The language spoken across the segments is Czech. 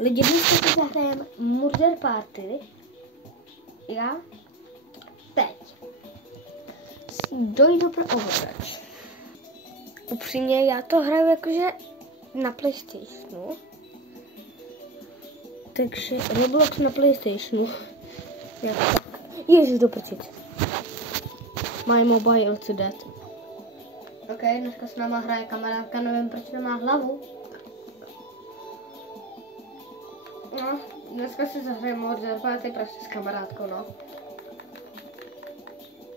Lidi, dneska si zahrajeme Murder Party. Já teď dojdu pro ovladač. Upřímně, já to hraju jakože na PlayStationu. Takže Roblox na PlayStationu. Ježiš, do prčic. My mobile to dead. Ok, dneska s náma hraje kamarádka, nevím proč nemá hlavu. No, dneska si zahrajeme Murder Party prostě s kamarádkou, no.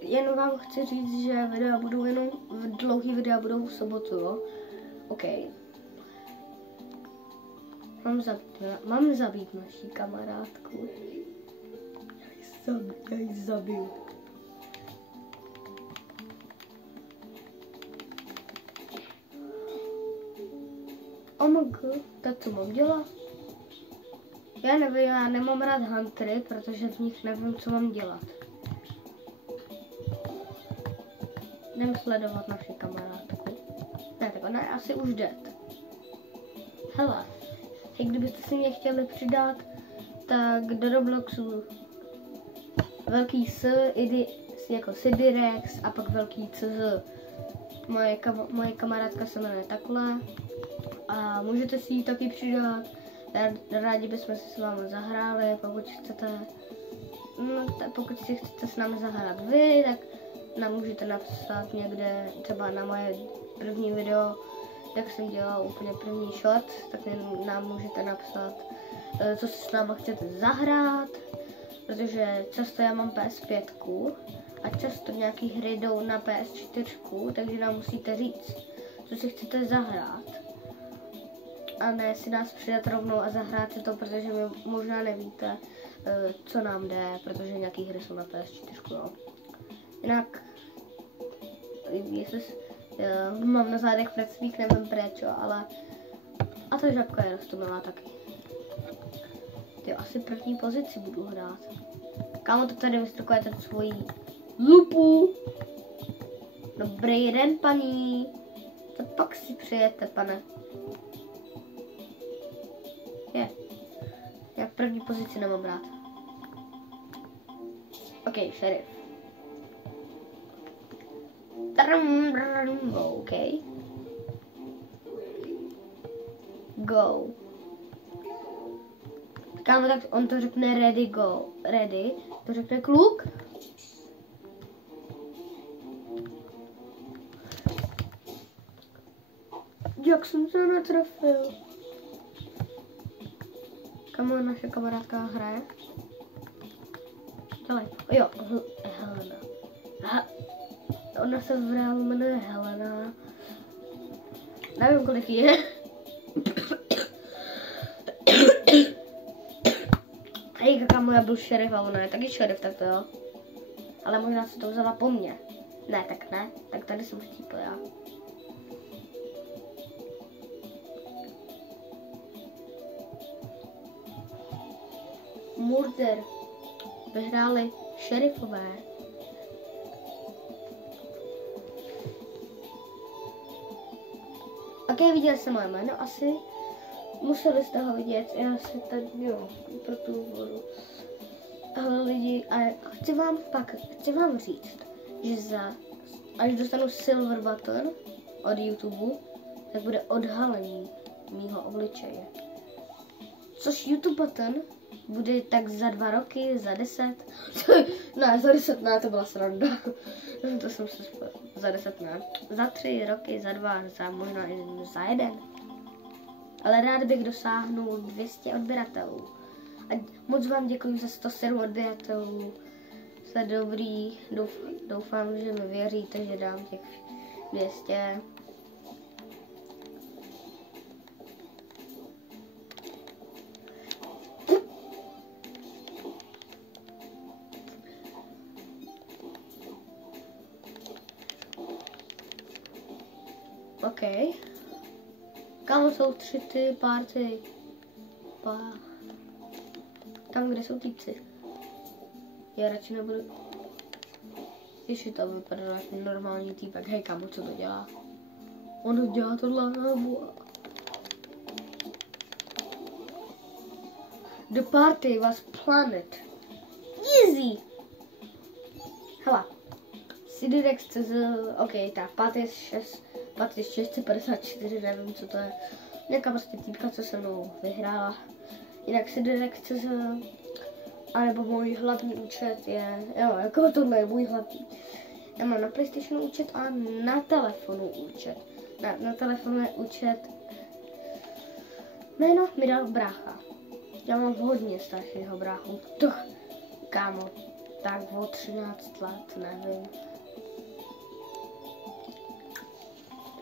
Jen vám chci říct, že videa budou jenom, dlouhý videa budou v sobotu, jo. Ok. Mám zabít naší kamarádku. Já ji zabiju. Oh my god, tak co mám dělat? Já nevím, já nemám rád huntery, protože v nich nevím, co mám dělat. Jdem sledovat naši kamarádku. Ne, tak ona je asi už dead. Hele, tak kdybyste si mě chtěli přidat, tak do Robloxu velký S, jako Sidirex a pak velký CZ. Moje kamarádka se jmenuje takhle. A můžete si ji taky přidat. Rádi bychom si s vámi zahráli, pokud chcete. No, pokud si chcete s námi zahrát vy, tak nám můžete napsat někde, třeba na moje první video, jak jsem dělal úplně první shot, tak nám můžete napsat, co si s námi chcete zahrát, protože často já mám PS5 a často nějaký hry jdou na PS4, takže nám musíte říct, co si chcete zahrát. A ne si nás přidat rovnou a zahrát si to, protože my možná nevíte, co nám jde, protože nějaký hry jsou na PS4, jo. Jinak, jestli mám na zádech predsvík, nevím proč, ale a ta žabka je roztomilá taky. Ty asi první pozici budu hrát. Kámo, to tady vystrkujete svoji lupu. Dobrý den, paní. To pak si přijete, pane. Je. Já první pozici nemám rád. Ok, šerif. OK. Go. Kámo, tak on to řekne ready, go. Ready. To řekne kluk. Jak jsem se netrefil. Kámo, naše kamarádka hraje. Dělej. Jo, Helena. Ona se v reálu jmenuje Helena. Nevím, kolik je. Hej, kámo, já byl šerif a ona je taky šerif, tak to jo. Ale možná si to vzala po mně. Ne, tak tady jsem štípl já. Murder. Vyhráli šerifové. Ok, viděl jsem moje jméno, asi museli jste ho vidět, já si tady, jo, pro tu vodu. Ale lidi, a chci vám říct, že až dostanu silver button od YouTube, tak bude odhalení mýho obličeje. Což YouTube button bude tak za 2 roky, za 10. Ne, za 10 ne, to byla sranda. To jsem se za 10 ne. Za 3 roky, za 2, možná i za 1. Ale rád bych dosáhnul 200 odběratelů. A moc vám děkuji za 107 odběratelů. Jste dobrý, doufám, že mi věříte, že dám těch 200. OK. Kam jsou 3 ty party? Tam, kde jsou týpci. Já radši nebudu. Ještě to vypadá jako normální týpek. Hej, kámo, co to dělá? On dělá tohle. The party was planned. Easy. Hele. Sidirex.cz, ok, tak, party 654, nevím, co to je. Nějaká prostě týpka, co se mnou vyhrála. Jinak Sidirex.cz, anebo můj hlavní účet je, jo, jako tohle je můj hlavní. Já mám na PlayStationu účet a na telefonu účet. Na telefonu je účet. Jméno mi dal brácha. Já mám hodně staršího bráchu. Kámo, tak o 13 let, nevím.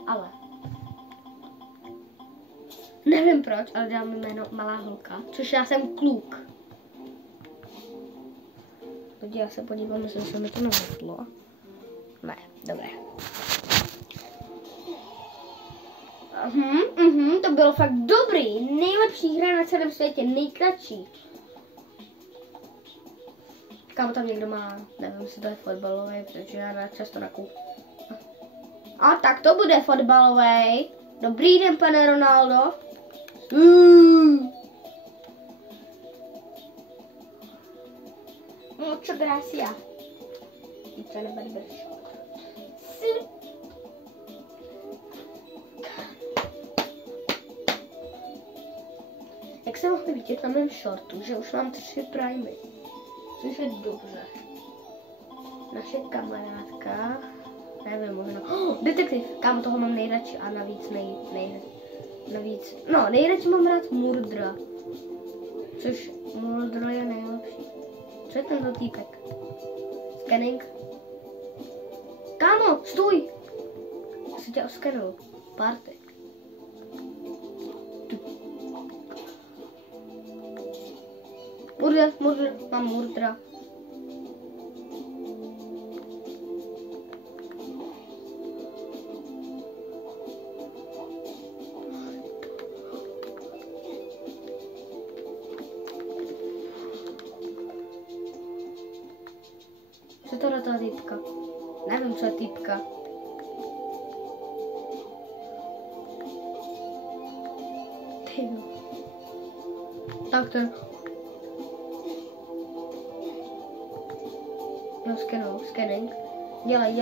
Ale. Nevím proč, ale dal mi jméno Malá holka, což já jsem kluk. Já se podívám, jestli se mi to nevyšlo. Ne, dobré. To bylo fakt dobrý. Nejlepší hra na celém světě, nejkratší. Kámo, tam někdo má, nevím, jestli to je fotbalový, protože já často nakoupím. A tak to bude fotbalový. Dobrý den, pane Ronaldo. Mucho gracias. Pizza na barbershop. Jak se mohli vidět na mém shortu, že už mám 3 primy. Což je dobře. Naše kamarádka, nevím, možná. Detektiv, kámo, toho mám nejradši a navíc nejradši mám rád Murdra. Což Murdra je nejlepší. Co je tento týpek? Scanning. Kámo, stůj! Já se tě oskenul. Party. Murdra, mám Murdra. Co to je ta týpka? Nevím, co je týpka. Tak ten. No, scanning. Dělej.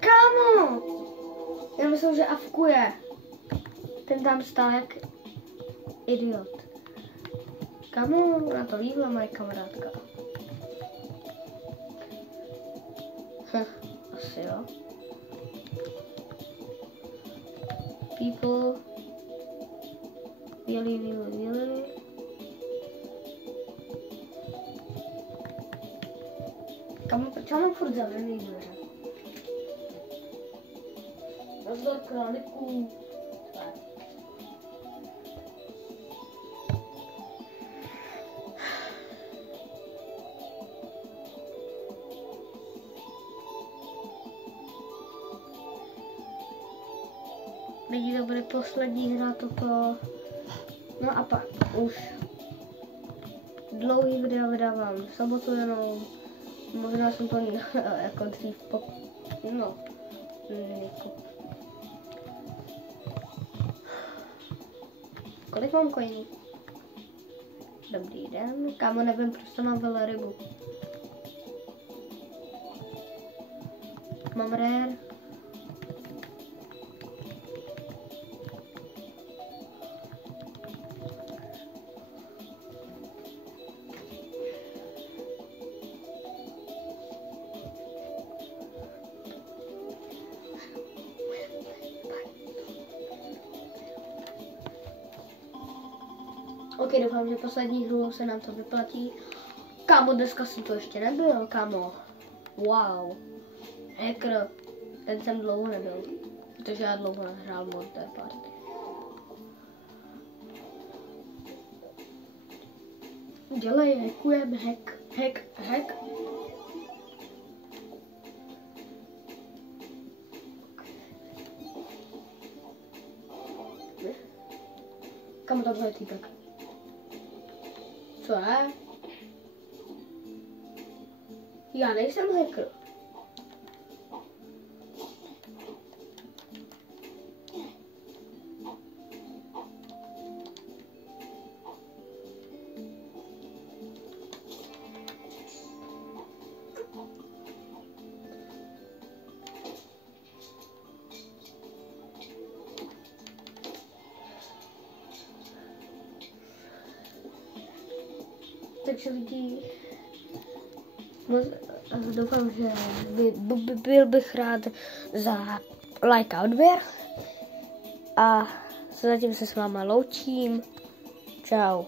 Kámo! Já myslím, že avkuje. Ten tam stál jak idiot. Kámo, na to líbila moje kamarádka. Asi jo. People. Really. Kámo, proč mám furt zavřený dveře? Rozdor králiků. Lidi, to bude poslední hra toto. No a pak už dlouhý video vydávám v sobotu jenom. Možná jsem to jako dřív Kolik mám koní? Dobrý den. Kámo, nevím, proč to mám velrybu. Mám rare. Ok, doufám, že poslední hru se nám to vyplatí. Kámo, dneska jsem to ještě nebyl, kámo. Wow. Hacker. Ten jsem dlouho nebyl. Protože já dlouho nehrál Mortal Party. Dělej, hackujeme, hack. Kámo, to bude týpek. Co je? Já nejsem hacker. takže lidi, doufám, že byl bych rád za like a odběr a zatím se s váma loučím. Čau.